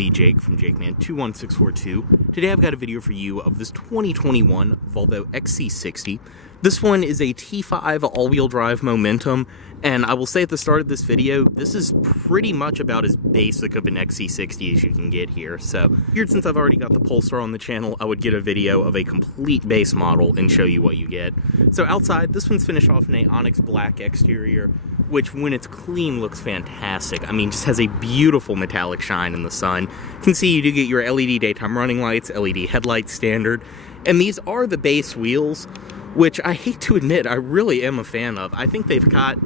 me, Jake, from JakeMan21642. Today I've got a video for you of this 2021 Volvo XC60. This one is a T5 all-wheel drive Momentum, and I will say at the start of this video, this is pretty much about as basic of an XC60 as you can get here. So, since I've already got the Polestar on the channel, I would get a video of a complete base model and show you what you get. So outside, this one's finished off in a onyx black exterior, which when it's clean looks fantastic. I mean, just has a beautiful metallic shine in the sun. You can see you do get your LED daytime running lights, LED headlights standard, and these are the base wheels, which I hate to admit I really am a fan of. I think they've got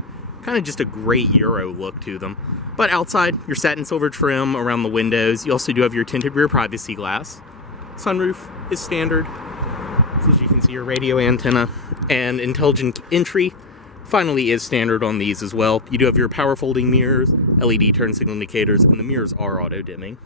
kind of just a great Euro look to them. But outside, your satin silver trim around the windows. You also do have your tinted rear privacy glass. Sunroof is standard. So as you can see, your radio antenna and intelligent entry finally is standard on these as well. You do have your power folding mirrors, LED turn signal indicators, and the mirrors are auto dimming.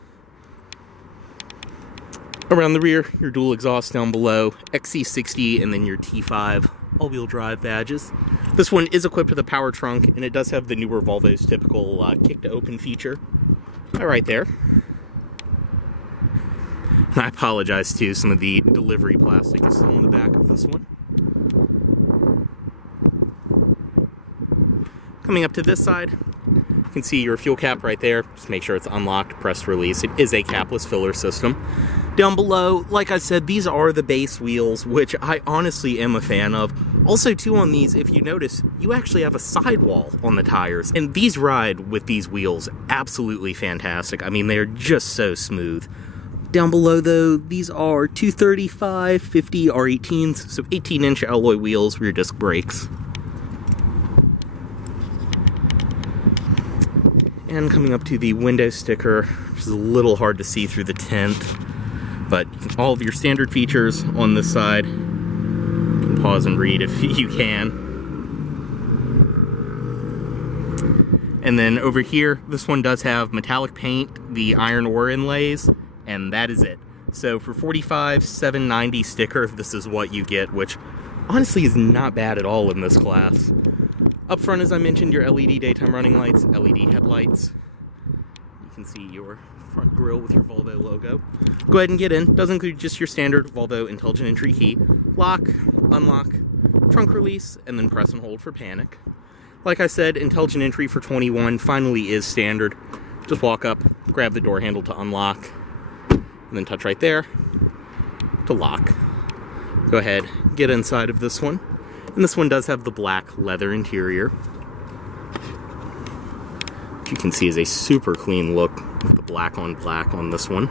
Around the rear, your dual exhaust down below, XC60, and then your T5 all-wheel drive badges. This one is equipped with a power trunk, and it does have the newer Volvo's typical kick-to-open feature. Right there. And I apologize too, some of the delivery plastic is still on the back of this one. Coming up to this side, you can see your fuel cap right there. Just make sure it's unlocked, press release. It is a capless filler system. Down below, like I said, these are the base wheels, which I honestly am a fan of. Also, too, on these, if you notice, you actually have a sidewall on the tires, and these ride with these wheels absolutely fantastic. I mean, they're just so smooth. Down below, though, these are 235 50 R18s, so 18-inch alloy wheels, rear disc brakes. And coming up to the window sticker, which is a little hard to see through the tint, but all of your standard features on this side. You can pause and read if you can. And then over here, this one does have metallic paint, the iron ore inlays, and that is it. So for $45,790 sticker, this is what you get, which honestly is not bad at all in this class. Up front, as I mentioned, your LED daytime running lights, LED headlights. You can see your front grille with your Volvo logo. Go ahead and get in. Does include just your standard Volvo intelligent entry key. Lock, unlock, trunk release, and then press and hold for panic. Like I said, intelligent entry for 21 finally is standard. Just walk up, grab the door handle to unlock, and then touch right there to lock. Go ahead, get inside of this one. And this one does have the black leather interior. Which you can see is a super clean look with the black on this one.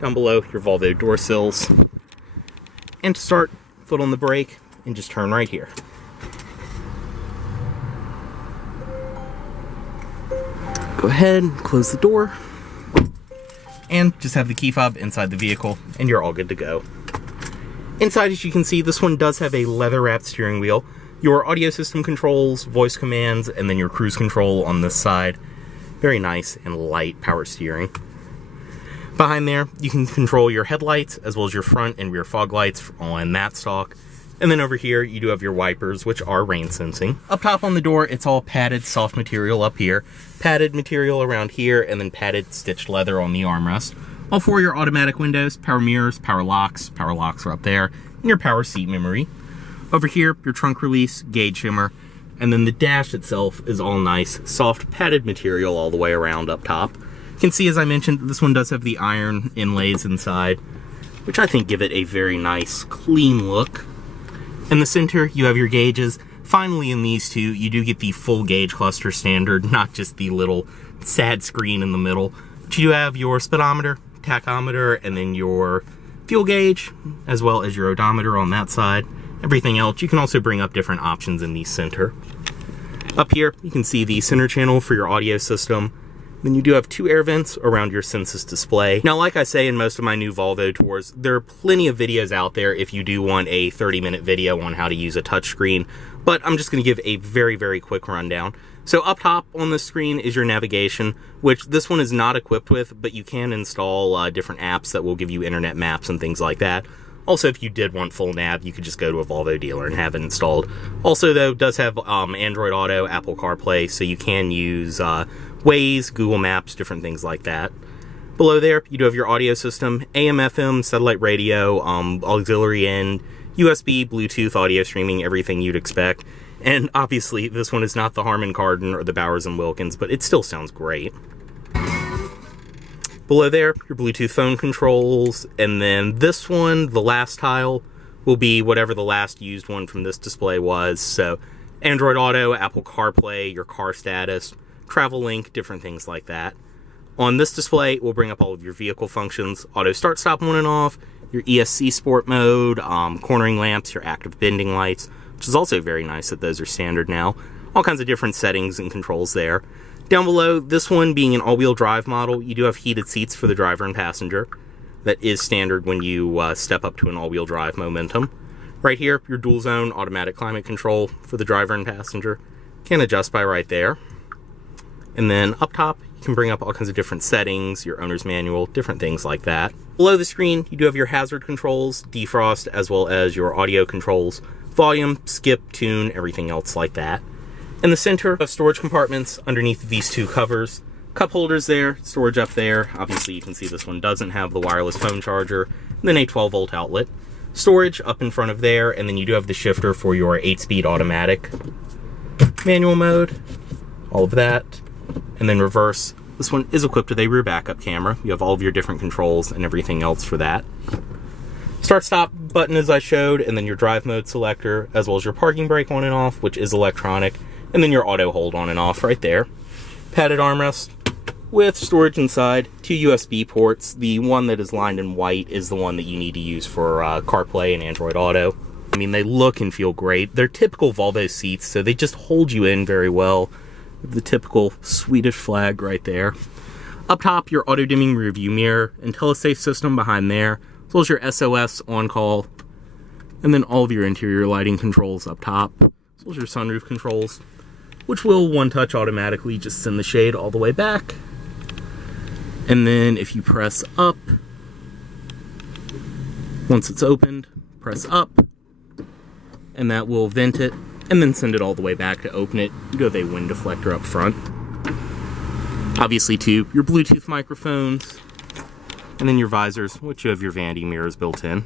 Down below, your Volvo door sills. And to start, foot on the brake and just turn right here. Go ahead, close the door. And just have the key fob inside the vehicle and you're all good to go. Inside, as you can see, this one does have a leather-wrapped steering wheel, your audio system controls, voice commands, and then your cruise control on this side. Very nice and light power steering. Behind there, you can control your headlights, as well as your front and rear fog lights on that stalk. And then over here, you do have your wipers, which are rain sensing. Up top on the door, it's all padded soft material up here, padded material around here, and then padded stitched leather on the armrest. All four of your automatic windows, power mirrors, power locks are up there, and your power seat memory. Over here, your trunk release, gauge shimmer, and then the dash itself is all nice, soft padded material all the way around up top. You can see, as I mentioned, this one does have the iron inlays inside, which I think give it a very nice, clean look. In the center, you have your gauges. Finally, in these two, you do get the full gauge cluster standard, not just the little sad screen in the middle. But you do have your speedometer, tachometer, and then your fuel gauge, as well as your odometer on that side. Everything else, you can also bring up different options in the center. Up here, you can see the center channel for your audio system. Then you do have two air vents around your Sensus display. Now, like I say in most of my new Volvo tours, there are plenty of videos out there if you do want a 30-minute video on how to use a touchscreen, but I'm just going to give a very, very quick rundown. So up top on the screen is your navigation, which this one is not equipped with, but you can install different apps that will give you internet maps and things like that. Also, if you did want full nav, you could just go to a Volvo dealer and have it installed. Also, though, it does have Android Auto, Apple CarPlay, so you can use Waze, Google Maps, different things like that. Below there, you do have your audio system, AM, FM, satellite radio, auxiliary in, USB, Bluetooth, audio streaming, everything you'd expect. And obviously, this one is not the Harman Kardon or the Bowers & Wilkins, but it still sounds great. Below there, your Bluetooth phone controls, and then this one, the last tile, will be whatever the last used one from this display was. So Android Auto, Apple CarPlay, your car status, travel link, different things like that. On this display, it will bring up all of your vehicle functions, auto start stop on and off, your ESC sport mode, cornering lamps, your active bending lights, which is also very nice that those are standard now. All kinds of different settings and controls there. Down below, this one being an all-wheel drive model, you do have heated seats for the driver and passenger. That is standard when you step up to an all-wheel drive momentum. Right here, your dual zone automatic climate control for the driver and passenger. Can adjust by right there. And then up top, you can bring up all kinds of different settings, your owner's manual, different things like that. Below the screen, you do have your hazard controls, defrost, as well as your audio controls, volume, skip, tune, everything else like that. In the center of storage compartments underneath these two covers, cup holders there, storage up there. Obviously you can see this one doesn't have the wireless phone charger, and then a 12-volt outlet. Storage up in front of there, and then you do have the shifter for your 8-speed automatic. Manual mode, all of that. And then reverse. This one is equipped with a rear backup camera. You have all of your different controls and everything else for that. Start stop button as I showed, and then your drive mode selector, as well as your parking brake on and off, which is electronic, and then your auto hold on and off right there. Padded armrest with storage inside, 2 USB ports. The one that is lined in white is the one that you need to use for CarPlay and Android Auto. I mean, they look and feel great. They're typical Volvo seats, so they just hold you in very well. The typical Swedish flag right there. Up top, your auto-dimming rear view mirror and telesafe system behind there, as well as your SOS on-call, and then all of your interior lighting controls up top, as well as your sunroof controls, which will one-touch automatically just send the shade all the way back. And then if you press up, once it's opened, press up, and that will vent it, and then send it all the way back to open it. You do have a wind deflector up front. Obviously, too, your Bluetooth microphones, and then your visors, which you have your vanity mirrors built in.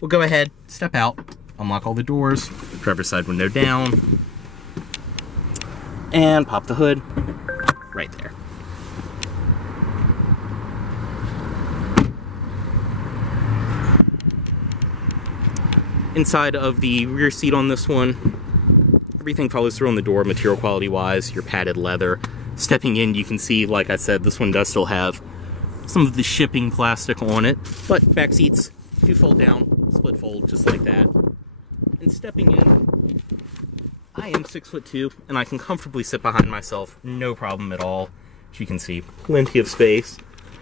We'll go ahead, step out, unlock all the doors, driver's side window down, and pop the hood right there. Inside of the rear seat on this one, everything follows through on the door, material quality wise, your padded leather. Stepping in, you can see, like I said, this one does still have some of the shipping plastic on it, but back seats do fold down, split fold, just like that. And stepping in, I am 6'2", and I can comfortably sit behind myself, no problem at all. As you can see, plenty of space.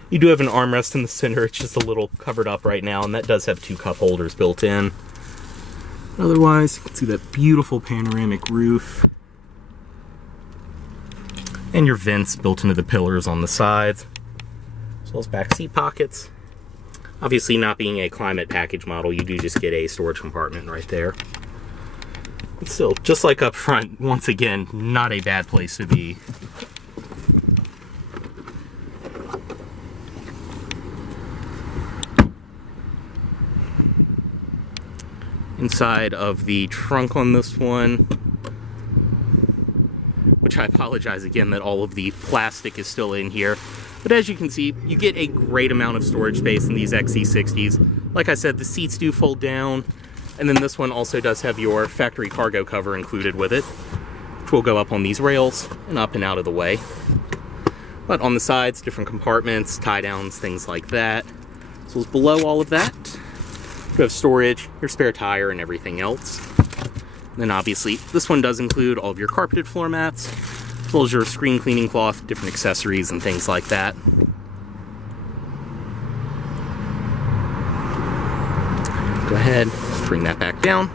You do have an armrest in the center, it's just a little covered up right now, and that does have 2 cup holders built in. Otherwise, you can see that beautiful panoramic roof. And your vents built into the pillars on the sides, as well as back seat pockets. Obviously, not being a climate package model, you do just get a storage compartment right there. But still, just like up front, once again, not a bad place to be. Inside of the trunk on this one, which I apologize again that all of the plastic is still in here, but as you can see, you get a great amount of storage space in these XC60s. Like I said, the seats do fold down, and then this one also does have your factory cargo cover included with it, which will go up on these rails and up and out of the way. But on the sides, different compartments, tie downs, things like that. So it's below all of that. You have storage, your spare tire, and everything else. And then obviously, this one does include all of your carpeted floor mats, as well as your screen cleaning cloth, different accessories, and things like that. Go ahead, bring that back down.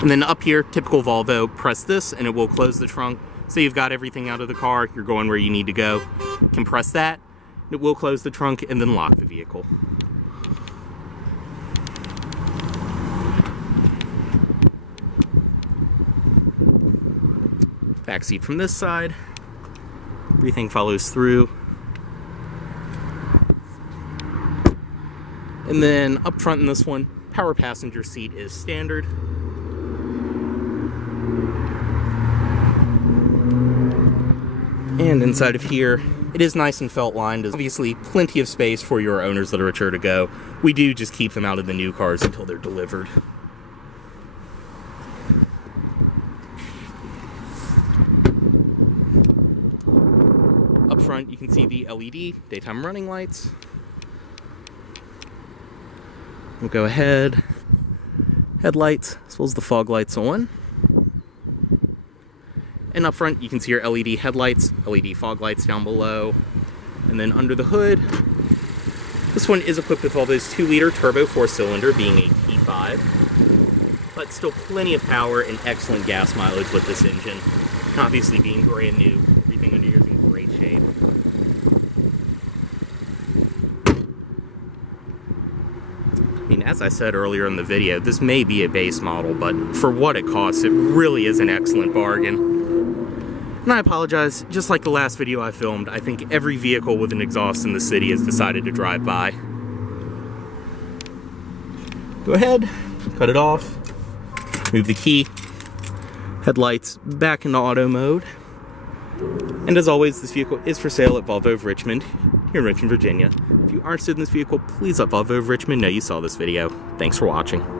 And then up here, typical Volvo, press this and it will close the trunk. So you've got everything out of the car, you're going where you need to go. You can press that, it will close the trunk and then lock the vehicle. Back seat from this side, everything follows through. And then up front in this one, power passenger seat is standard. And inside of here, it is nice and felt lined. There's obviously plenty of space for your owners that are mature to go. We do just keep them out of the new cars until they're delivered. Up front, you can see the LED daytime running lights. We'll go ahead, headlights, as well as the fog lights on. And up front, you can see your LED headlights, LED fog lights down below. And then under the hood, this one is equipped with Volvo's 2-liter turbo 4-cylinder, being a T5. But still plenty of power and excellent gas mileage with this engine. Obviously being brand new, everything under here is in great shape. I mean, as I said earlier in the video, this may be a base model, but for what it costs, it really is an excellent bargain. And I apologize, just like the last video I filmed, I think every vehicle with an exhaust in the city has decided to drive by. Go ahead, cut it off, move the key, headlights back into auto mode. And as always, this vehicle is for sale at Volvo of Richmond, here in Richmond, Virginia. If you are interested in this vehicle, please let Volvo of Richmond know you saw this video. Thanks for watching.